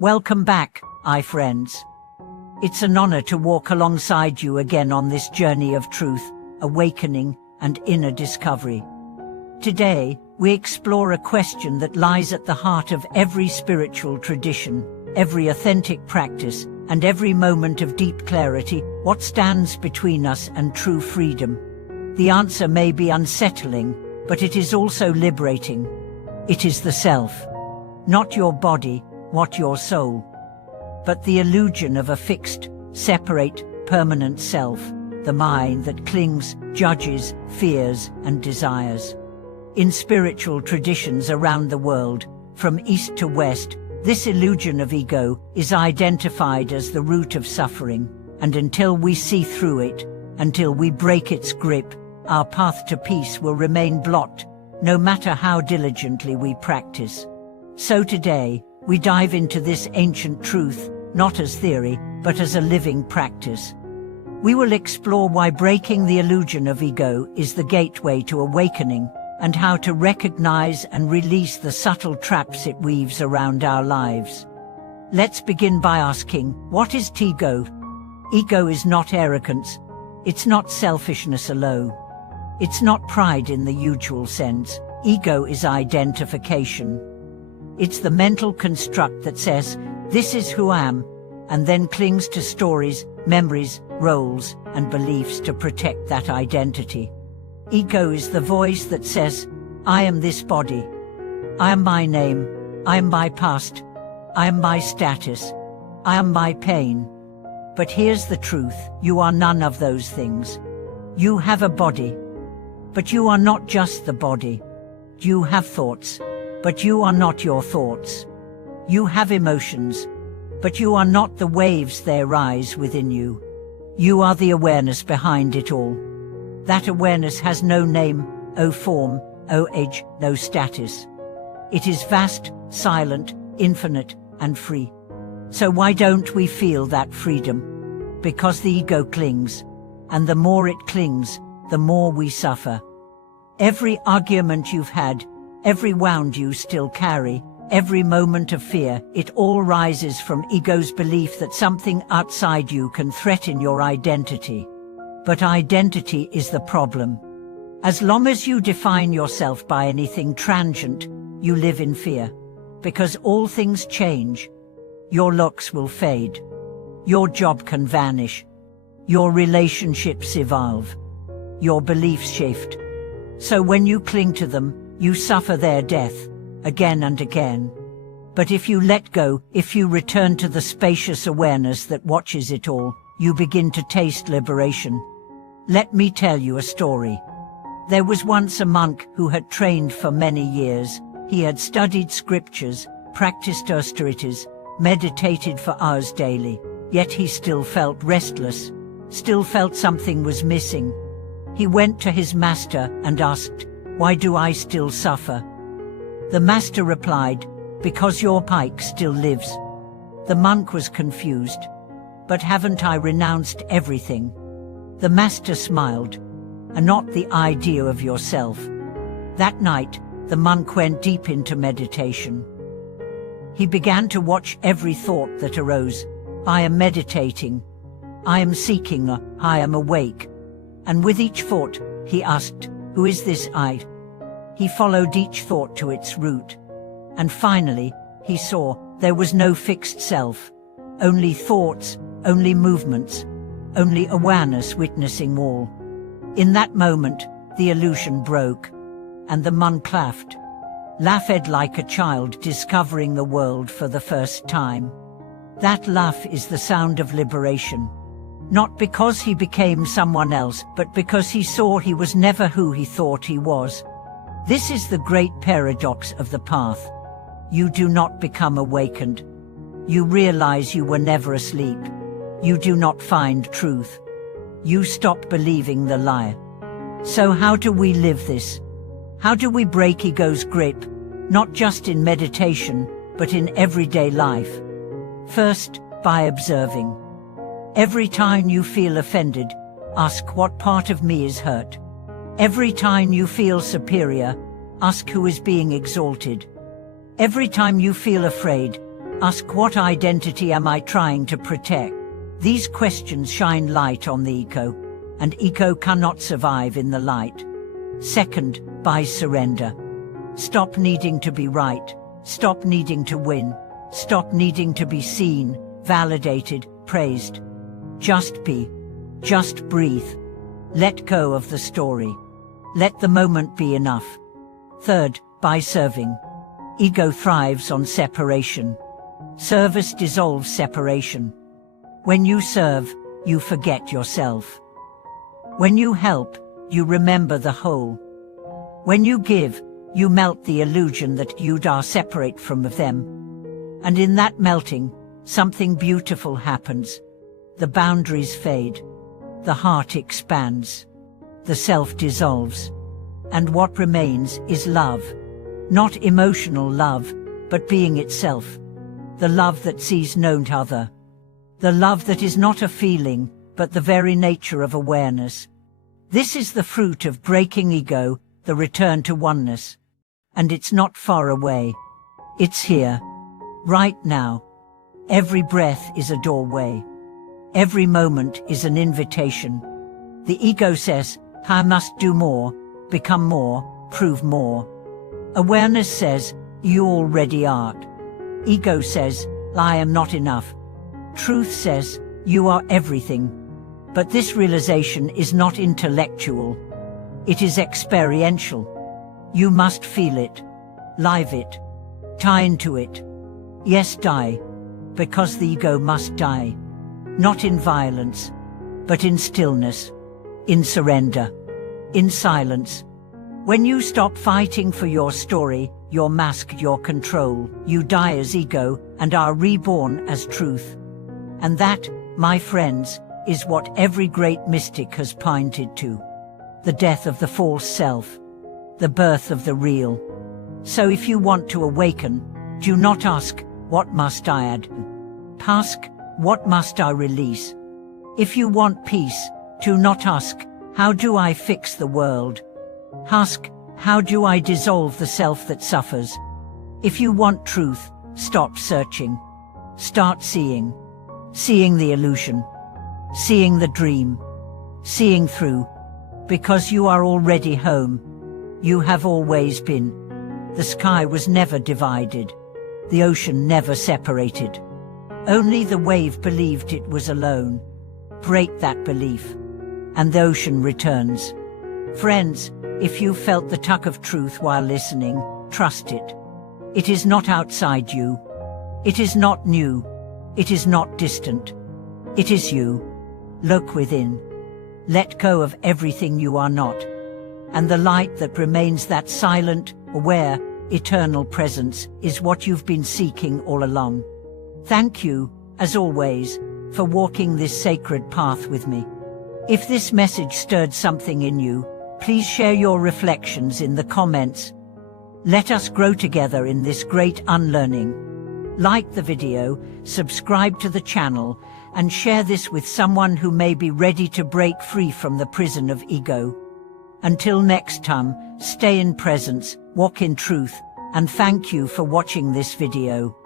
Welcome back, friends. It's an honor to walk alongside you again on this journey of truth, awakening, and inner discovery. Today, we explore a question that lies at the heart of every spiritual tradition, every authentic practice, and every moment of deep clarity: what stands between us and true freedom? The answer may be unsettling, but it is also liberating. It is the self. Not your body, not your soul, but the illusion of a fixed, separate, permanent self, the mind that clings, judges, fears, and desires. In spiritual traditions around the world, from east to west, this illusion of ego is identified as the root of suffering, and until we see through it, until we break its grip, our path to peace will remain blocked, no matter how diligently we practice. So today, we dive into this ancient truth, not as theory, but as a living practice. We will explore why breaking the illusion of ego is the gateway to awakening, and how to recognize and release the subtle traps it weaves around our lives. Let's begin by asking, what is ego? Ego is not arrogance. It's not selfishness alone. It's not pride in the usual sense. Ego is identification. It's the mental construct that says, "This is who I am," and then clings to stories, memories, roles, and beliefs to protect that identity. Ego is the voice that says, "I am this body. I am my name. I am my past. I am my status. I am my pain." But here's the truth: you are none of those things. You have a body, but you are not just the body. You have thoughts, but you are not your thoughts. You have emotions, but you are not the waves they rise within you. You are the awareness behind it all. That awareness has no name, no form, no age, no status. It is vast, silent, infinite, and free. So why don't we feel that freedom? Because the ego clings, and the more it clings, the more we suffer. Every argument you've had, every wound you still carry, every moment of fear, it all rises from ego's belief that something outside you can threaten your identity. But identity is the problem. As long as you define yourself by anything transient, you live in fear. Because all things change. Your looks will fade. Your job can vanish. Your relationships evolve. Your beliefs shift. So when you cling to them, you suffer their death, again and again. But if you let go, if you return to the spacious awareness that watches it all, you begin to taste liberation. Let me tell you a story. There was once a monk who had trained for many years. He had studied scriptures, practiced austerities, meditated for hours daily. Yet he still felt restless, still felt something was missing. He went to his master and asked, "Why do I still suffer?" The master replied, "Because your pike still lives." The monk was confused. "But haven't I renounced everything?" The master smiled. "And not the idea of yourself." That night, the monk went deep into meditation. He began to watch every thought that arose. I am meditating. I am seeking. I am awake. And with each thought, he asked, "Who is this I?" He followed each thought to its root. And finally, he saw there was no fixed self. Only thoughts, only movements, only awareness witnessing all. In that moment, the illusion broke, and the monk laughed like a child discovering the world for the first time. That laugh is the sound of liberation. Not because he became someone else, but because he saw he was never who he thought he was. This is the great paradox of the path. You do not become awakened. You realize you were never asleep. You do not find truth. You stop believing the lie. So how do we live this? How do we break ego's grip? Not just in meditation, but in everyday life. First, by observing. Every time you feel offended, ask, what part of me is hurt? Every time you feel superior, ask, who is being exalted? Every time you feel afraid, Ask, what identity am I trying to protect? These questions shine light on the ego, and ego cannot survive in the light. Second, by surrender. Stop needing to be right. Stop needing to win. Stop needing to be seen, validated, praised. Just be. Just breathe. Let go of the story. Let the moment be enough. Third, by serving. Ego thrives on separation. Service dissolves separation. When you serve, you forget yourself. When you help, you remember the whole. When you give, you melt the illusion that you are separate from them. And in that melting, something beautiful happens. The boundaries fade. The heart expands. The self dissolves. And what remains is love. Not emotional love, but being itself. The love that sees no other. The love that is not a feeling, but the very nature of awareness. This is the fruit of breaking ego, the return to oneness. And it's not far away. It's here. Right now. Every breath is a doorway. Every moment is an invitation. The ego says, I must do more, become more, prove more. Awareness says, you already are. Ego says, I am not enough. Truth says, you are everything. But this realization is not intellectual. It is experiential. You must feel it, live it, tie into it. Yes, die, because the ego must die. Not in violence, but in stillness, in surrender, in silence. When you stop fighting for your story, your mask, your control, you die as ego and are reborn as truth. And that, my friends, is what every great mystic has pointed to. The death of the false self, the birth of the real. So if you want to awaken, do not ask, what must I add? Ask, what must I release? If you want peace, do not ask, how do I fix the world? Ask, how do I dissolve the self that suffers? If you want truth, stop searching. Start seeing. Seeing the illusion. Seeing the dream. Seeing through. Because you are already home. You have always been. The sky was never divided. The ocean never separated. Only the wave believed it was alone. Break that belief, and the ocean returns. Friends, if you felt the tug of truth while listening, trust it. It is not outside you. It is not new. It is not distant. It is you. Look within. Let go of everything you are not. And the light that remains, that silent, aware, eternal presence, is what you've been seeking all along. Thank you, as always, for walking this sacred path with me. If this message stirred something in you, please share your reflections in the comments. Let us grow together in this great unlearning. Like the video, subscribe to the channel, and share this with someone who may be ready to break free from the prison of ego. Until next time, stay in presence, walk in truth, and thank you for watching this video.